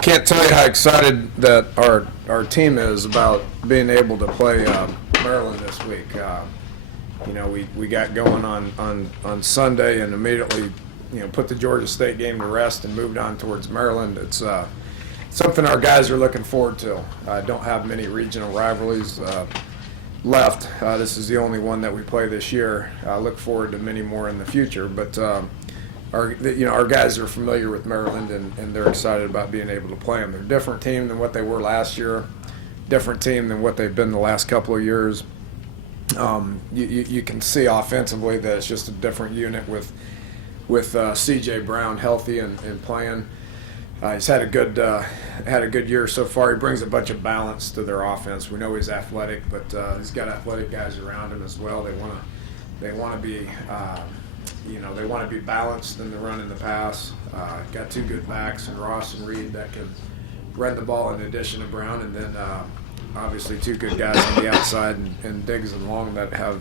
can't tell you how excited that our team is about being able to play Maryland this week. We got going on Sunday and immediately put the Georgia State game to rest and moved on towards Maryland. It's something our guys are looking forward to. Don't have many regional rivalries left. This is the only one that we play this year. Look forward to many more in the future, but our guys are familiar with Maryland and they're excited about being able to play them. They're a different team than what they were last year, different team than what they've been the last couple of years. You can see offensively that it's just a different unit with C.J. Brown healthy and playing. He's had a good year so far. He brings a bunch of balance to their offense. We know he's athletic, but he's got athletic guys around him as well. They want to be they want to be balanced in the run and the pass. Got two good backs, and Ross and Reed that can run the ball in addition to Brown, and then obviously two good guys on the outside and Diggs and Long that have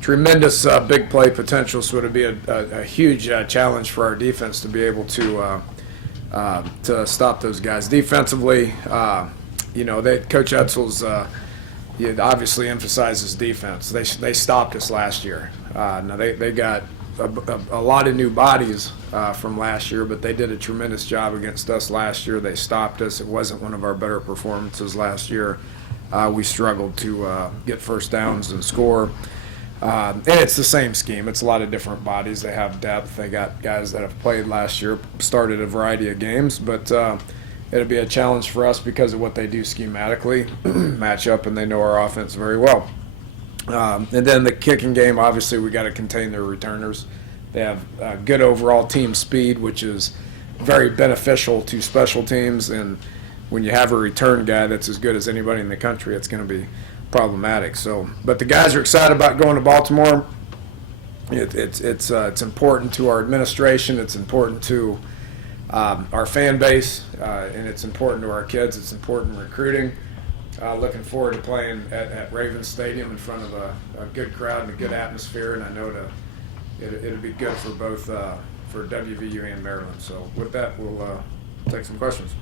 tremendous big play potential. So it'll be a huge challenge for our defense to be able to stop those guys defensively. Coach Etzel's obviously emphasizes defense. They stopped us last year. Now they got a lot of new bodies from last year, but they did a tremendous job against us last year. They stopped us. It wasn't one of our better performances last year. We struggled to get first downs and score. And it's the same scheme. It's a lot of different bodies. They have depth. They got guys that have played last year, started a variety of games, but it'll be a challenge for us because of what they do schematically, match up, and they know our offense very well. And then the kicking game, obviously we got to contain their returners. They have good overall team speed, which is very beneficial to special teams, and when you have a return guy that's as good as anybody in the country, it's going to be problematic. So, but the guys are excited about going to Baltimore. It's important to our administration. It's important to our fan base, and it's important to our kids. It's important in recruiting. Looking forward to playing at Ravens Stadium in front of a good crowd and a good atmosphere, and I know it'll be good for both for WVU and Maryland. So with that, we'll take some questions.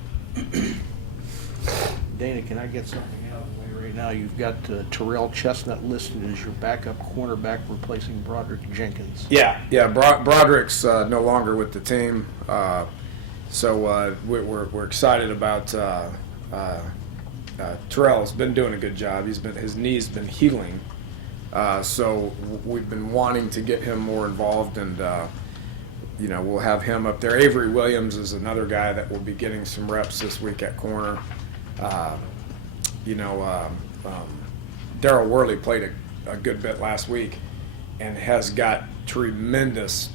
Dana, can I get something out of the way right now? You've got Terrell Chestnut listed as your backup cornerback replacing Broderick Jenkins. Yeah. Broderick's no longer with the team, so we're excited about Terrell's been doing a good job. His knee's been healing, so we've been wanting to get him more involved, and we'll have him up there. Avery Williams is another guy that will be getting some reps this week at corner. Darryl Worley played a good bit last week and has got tremendous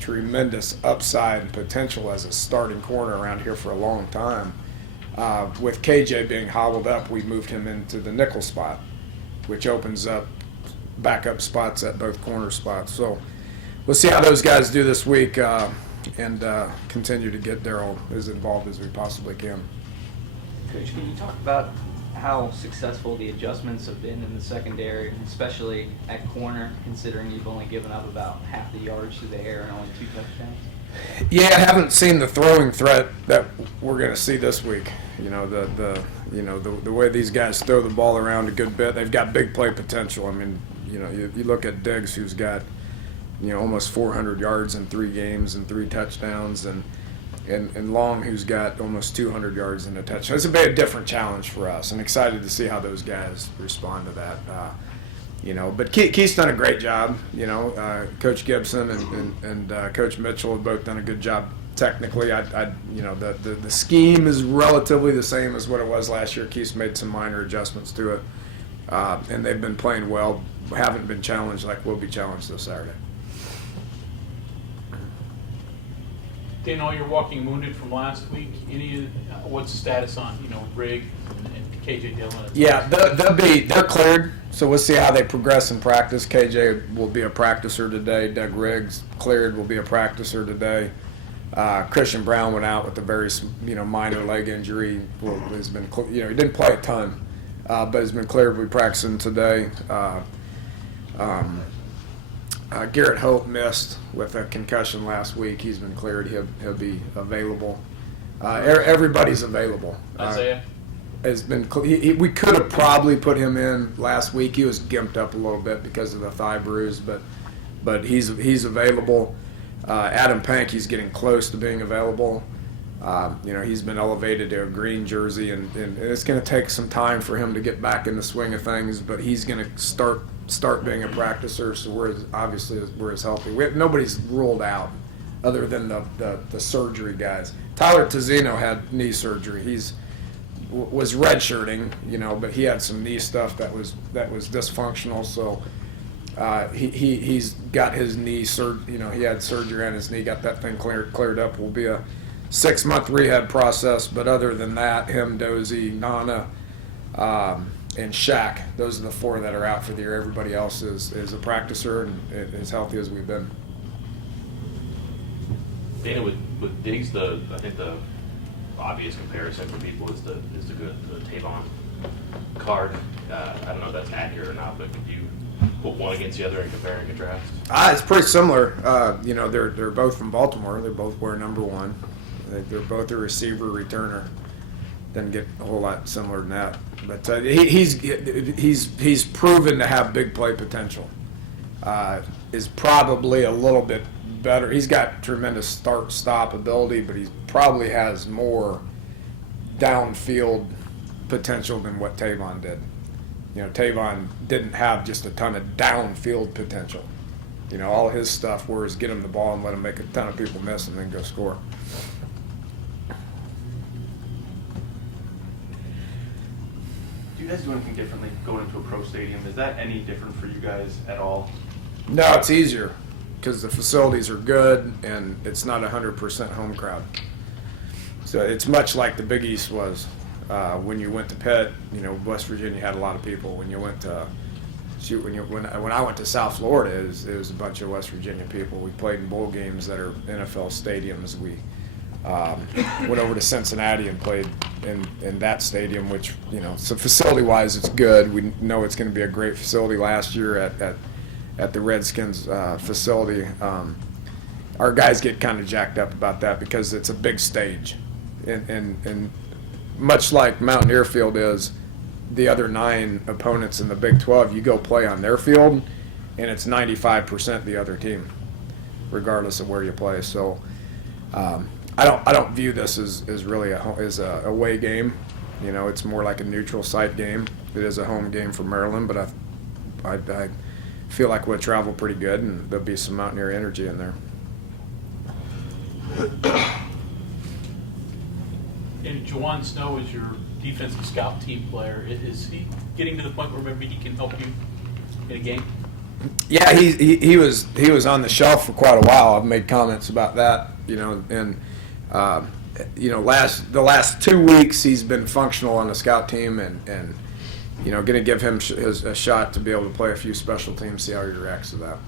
upside and potential as a starting corner around here for a long time. With KJ being hobbled up, we moved him into the nickel spot, which opens up backup spots at both corner spots. So we'll see how those guys do this week and continue to get Darryl as involved as we possibly can. Coach, can you talk about how successful the adjustments have been in the secondary, especially at corner, considering you've only given up about half the yards through the air and only 2 touchdowns? Yeah, I haven't seen the throwing threat that we're going to see this week. The way these guys throw the ball around a good bit, they've got big play potential. I mean, you look at Diggs, who's got almost 400 yards in 3 games and 3 touchdowns, and Long, who's got almost 200 yards in a touchdown. It's a very different challenge for us. I'm excited to see how those guys respond to that. But Keith's done a great job. Coach Gibson and Coach Mitchell have both done a good job technically. The scheme is relatively the same as what it was last year. Keith's made some minor adjustments to it, and they've been playing well. Haven't been challenged like we'll be challenged this Saturday. Dana, you're walking wounded from last week. What's the status on Rigg and KJ Dillon? Yeah, they're cleared. So we'll see how they progress in practice. KJ will be a practicer today. Doug Riggs cleared, will be a practicer today. Christian Brown went out with a very minor leg injury. He's been he didn't play a ton, but he's been cleared. We'll be practicing today. Garrett Hope missed with a concussion last week. He's been cleared. He'll be available. Everybody's available. Isaiah? Has been. We could have probably put him in last week. He was gimped up a little bit because of the thigh bruise, but he's available. Adam Pankey's getting close to being available. He's been elevated to a green jersey, and it's going to take some time for him to get back in the swing of things. But he's going to start being a practicer. So we're as healthy. Nobody's ruled out, other than the surgery guys. Tyler Tazzino had knee surgery. Was redshirting, but he had some knee stuff that was dysfunctional. So he's got his knee he had surgery on his knee, got that thing cleared up. Will be a 6-month rehab process, but other than that, him, Dozie, Nana, and Shaq, those are the 4 that are out for the year. Everybody else is a practicer and as healthy as we've been. Dana, with Diggs, I think the obvious comparison for people is the Tavon card. I don't know if that's accurate or not, but could you put one against the other and compare and contrast? It's pretty similar. They're both from Baltimore. They both wear number 1. They're both a receiver returner. Doesn't get a whole lot similar than that. But he's proven to have big play potential. Is probably a little bit better. He's got tremendous start-stop ability, but he probably has more downfield potential than what Tavon did. Tavon didn't have just a ton of downfield potential. All his stuff was get him the ball and let him make a ton of people miss and then go score. Do you guys do anything differently going into a pro stadium? Is that any different for you guys at all? No, it's easier because the facilities are good and it's not 100% home crowd. So it's much like the Big East was. When you went to Pitt, West Virginia had a lot of people. When you went to when I went to South Florida, it was a bunch of West Virginia people. We played in bowl games that are NFL stadiums. We went over to Cincinnati and played in that stadium, which so facility-wise it's good. We know it's going to be a great facility. Last year at the Redskins facility, our guys get kind of jacked up about that because it's a big stage, and much like Mountaineer Field is, the other 9 opponents in the Big 12, you go play on their field, and it's 95% the other team, regardless of where you play. So I don't view this as really a away game. It's more like a neutral site game. It is a home game for Maryland, but I feel like we'll travel pretty good, and there'll be some Mountaineer energy in there. And Juwan Snow is your defensive scout team player. Is he getting to the point where maybe he can help you in a game? Yeah, he was on the shelf for quite a while. I've made comments about that, and the last 2 weeks he's been functional on the scout team, and going to give him a shot to be able to play a few special teams, see how he reacts to that.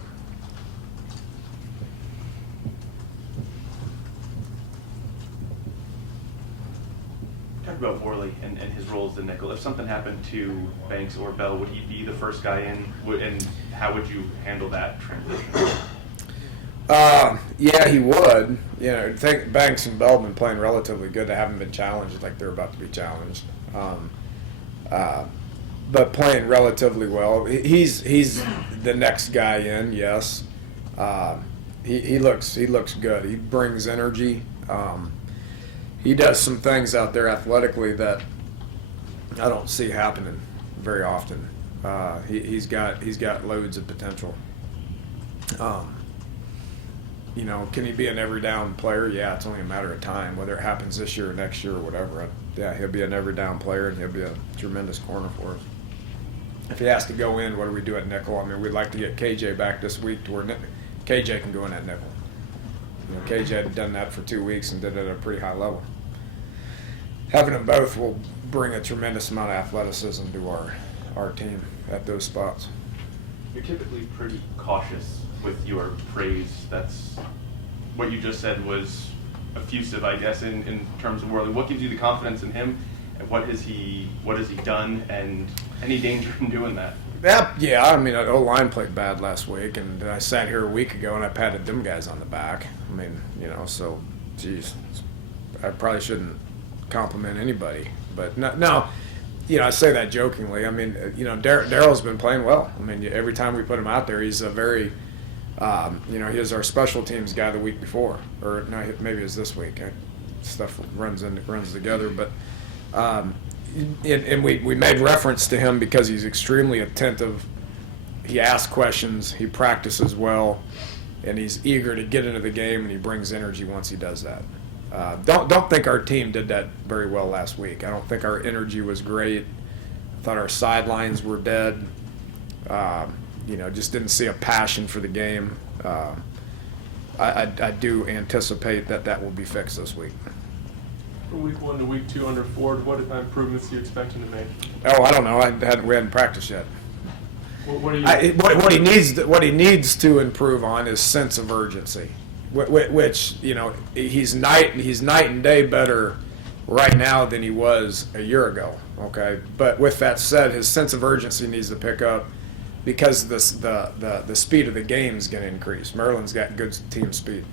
Talk about Worley and his role as the nickel. If something happened to Banks or Bell, would he be the first guy in? And how would you handle that transition? Yeah, he would. I think Banks and Bell have been playing relatively good. They haven't been challenged like they're about to be challenged. But playing relatively well. He's the next guy in, yes. He looks good. He brings energy. He does some things out there athletically that I don't see happening very often. He's got loads of potential. Can he be an every down player? Yeah, it's only a matter of time, whether it happens this year or next year or whatever. Yeah, he'll be an every down player, and he'll be a tremendous corner for us. If he has to go in, what do we do at nickel? I mean, we'd like to get KJ back this week to where KJ can go in at nickel. KJ had done that for 2 weeks and did it at a pretty high level. Having them both will bring a tremendous amount of athleticism to our team at those spots. You're typically pretty cautious with your praise. That's what you just said was effusive, I guess, in terms of Worley. What gives you the confidence in him, and what has he done, and any danger in doing that? Yeah. I mean, O-line played bad last week, and I sat here a week ago and I patted them guys on the back. I mean, so, geez, I probably shouldn't compliment anybody, but no. I say that jokingly. I mean, Daryl's been playing well. I mean, every time we put him out there, he's a very, he was our special teams guy the week before, or no, maybe it was this week. Stuff runs together, but. And we made reference to him because he's extremely attentive. He asks questions. He practices well, and he's eager to get into the game. And he brings energy once he does that. Don't think our team did that very well last week. I don't think our energy was great. I thought our sidelines were dead. Just didn't see a passion for the game. I do anticipate that will be fixed this week. From week 1 to week 2 under Ford, what improvements do you expect him to make? Oh, I don't know. We hadn't practiced yet. What do you? What he needs to improve on is sense of urgency, which he's night and day better right now than he was a year ago. Okay, but with that said, his sense of urgency needs to pick up because the speed of the game is going to increase. Maryland's got good team speed.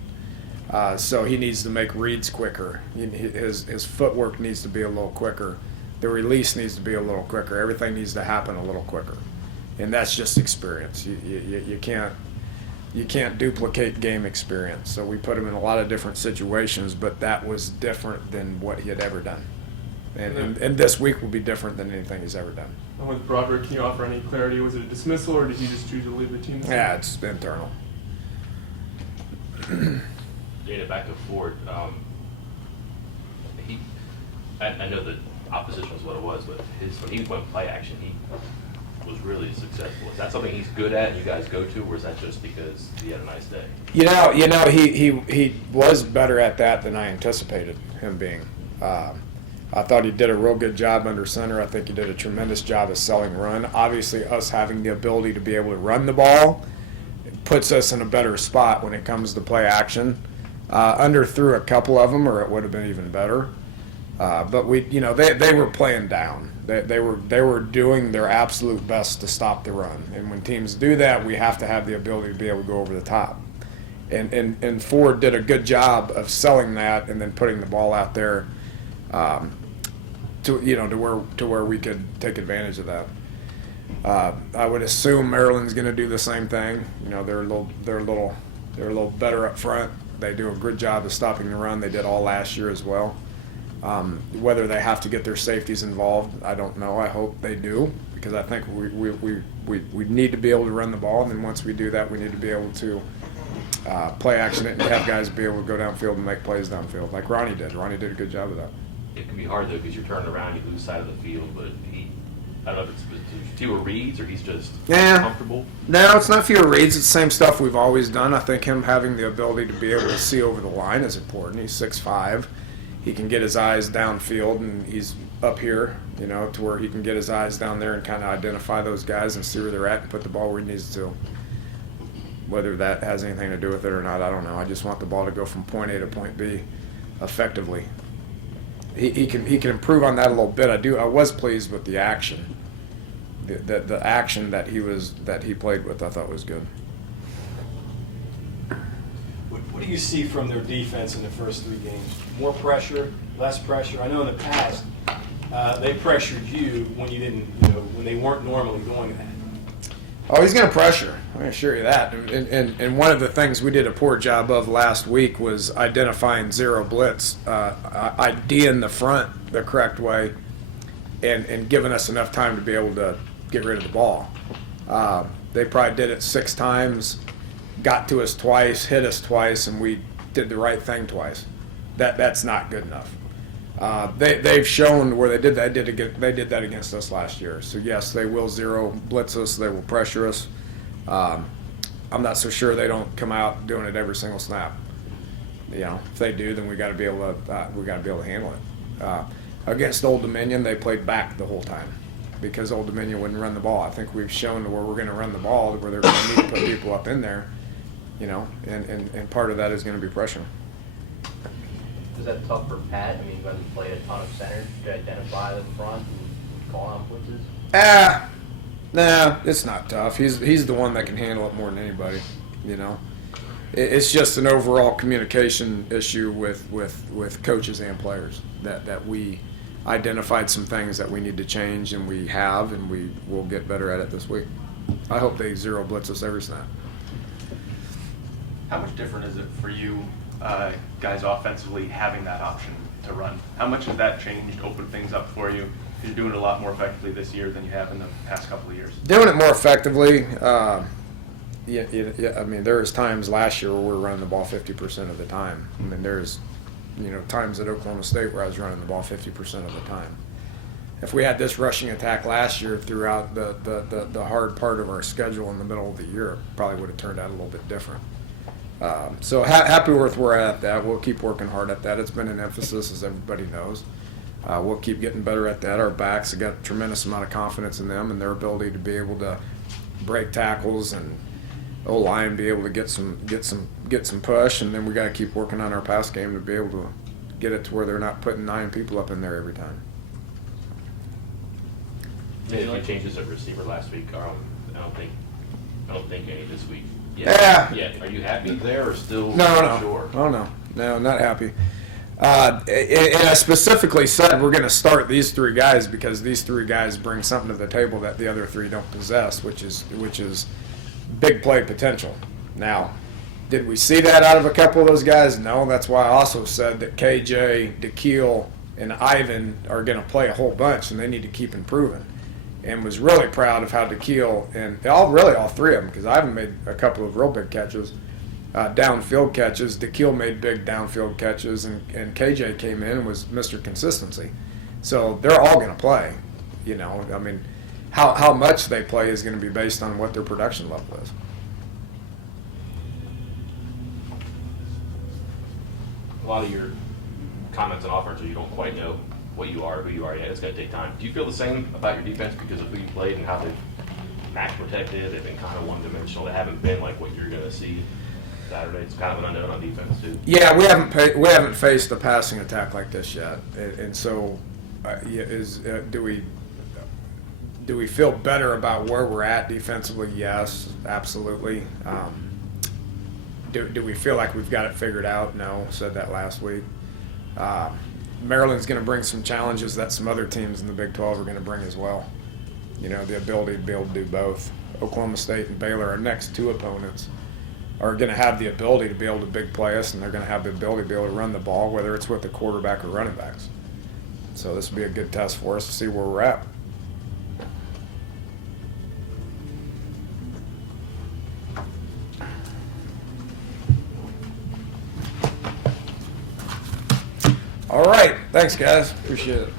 So he needs to make reads quicker. His footwork needs to be a little quicker. The release needs to be a little quicker. Everything needs to happen a little quicker, and that's just experience. You can't duplicate game experience. So we put him in a lot of different situations, but that was different than what he had ever done, and this week will be different than anything he's ever done. And with Broderick, can you offer any clarity? Was it a dismissal, or did he just choose to leave the team? Yeah, it's internal. Dana, back to Ford. I know the opposition was what it was, but when he went play action, he was really successful. Is that something he's good at and you guys go to, or is that just because he had a nice day? He was better at that than I anticipated him being. I thought he did a real good job under center. I think he did a tremendous job of selling run. Obviously, us having the ability to be able to run the ball puts us in a better spot when it comes to play action. Under threw a couple of them, or it would have been even better. But they were playing down. They were doing their absolute best to stop the run. And when teams do that, we have to have the ability to be able to go over the top. And Ford did a good job of selling that and then putting the ball out there, to where we could take advantage of that. I would assume Maryland's going to do the same thing. They're a little better up front. They do a good job of stopping the run. They did all last year as well. Whether they have to get their safeties involved, I don't know. I hope they do, because I think we need to be able to run the ball, and then once we do that, we need to be able to play action it and have guys be able to go downfield and make plays downfield, like Ronnie did. Ronnie did a good job of that. It can be hard though, because you're turning around, you lose sight of the field, but I don't know if it's fewer reads or he's just comfortable. No, it's not fewer reads. It's the same stuff we've always done. I think him having the ability to be able to see over the line is important. He's 6'5". He can get his eyes downfield, and he's up here, to where he can get his eyes down there and kind of identify those guys and see where they're at and put the ball where he needs to. Whether that has anything to do with it or not, I don't know. I just want the ball to go from point A to point B effectively. He can improve on that a little bit. I was pleased with the action. The action that he played with, I thought was good. What do you see from their defense in the first 3 games? More pressure, less pressure? I know in the past they pressured you when you didn't, when they weren't normally doing that. Oh, he's going to pressure. I can assure you that. And one of the things we did a poor job of last week was identifying zero blitz, IDing the front the correct way, and giving us enough time to be able to get rid of the ball. They probably did it 6 times, got to us twice, hit us twice, and we did the right thing twice. That's not good enough. They've shown where they did that. They did that against us last year. So yes, they will zero blitz us. They will pressure us. I'm not so sure they don't come out doing it every single snap. If they do, then we got to be able to handle it. Against Old Dominion, they played back the whole time because Old Dominion wouldn't run the ball. I think we've shown where we're going to run the ball, where they're going to need to put people up in there. And part of that is going to be pressure. Was that tough for Pat? I mean, you guys played a ton of center to identify the front and call out blitzes? Nah, it's not tough. He's the one that can handle it more than anybody. You know, it's just an overall communication issue with coaches and players that we identified some things that we need to change, and we have, and we will get better at it this week. I hope they zero blitz us every snap. How much different is it for you guys offensively having that option to run? How much has that changed, opened things up for you? You're doing it a lot more effectively this year than you have in the past couple of years. Doing it more effectively, I mean, there was times last year where we were running the ball 50% of the time. I mean, there's, times at Oklahoma State where I was running the ball 50% of the time. If we had this rushing attack last year throughout the hard part of our schedule in the middle of the year, it probably would have turned out a little bit different. So happy with where we're at that. We'll keep working hard at that. It's been an emphasis, as everybody knows. We'll keep getting better at that. Our backs have got a tremendous amount of confidence in them and their ability to be able to break tackles, and O-line be able to get some push, and then we got to keep working on our pass game to be able to get it to where they're not putting 9 people up in there every time. Made a few changes at receiver last week. I don't think any this week. Yeah. Are you happy there or still No. not sure? Oh, no, not happy. And I specifically said we're going to start these 3 guys because these 3 guys bring something to the table that the other 3 don't possess, which is big play potential. Now, did we see that out of a couple of those guys? No. That's why I also said that KJ, DeKeel, and Ivan are going to play a whole bunch, and they need to keep improving. And was really proud of how DeKeel and all 3 of them, because Ivan made a couple of real big catches, downfield catches. DeKeel made big downfield catches, and KJ came in and was Mr. Consistency. So they're all going to play. I mean, how much they play is going to be based on what their production level is. A lot of your comments on offense are you don't quite know what you are, who you are yet. It's going to take time. Do you feel the same about your defense because of who you played and how they've max protected? They've been kind of one-dimensional. They haven't been like what you're going to see Saturday. It's kind of an unknown on defense too. Yeah, we haven't faced a passing attack like this yet, and so do we feel better about where we're at defensively? Yes, absolutely. Do we feel like we've got it figured out? No, said that last week. Maryland's going to bring some challenges that some other teams in the Big 12 are going to bring as well. The ability to be able to do both. Oklahoma State and Baylor, our next 2 opponents, are going to have the ability to be able to big play us, and they're going to have the ability to be able to run the ball, whether it's with the quarterback or running backs. So this will be a good test for us to see where we're at. All right. Thanks, guys. Appreciate it.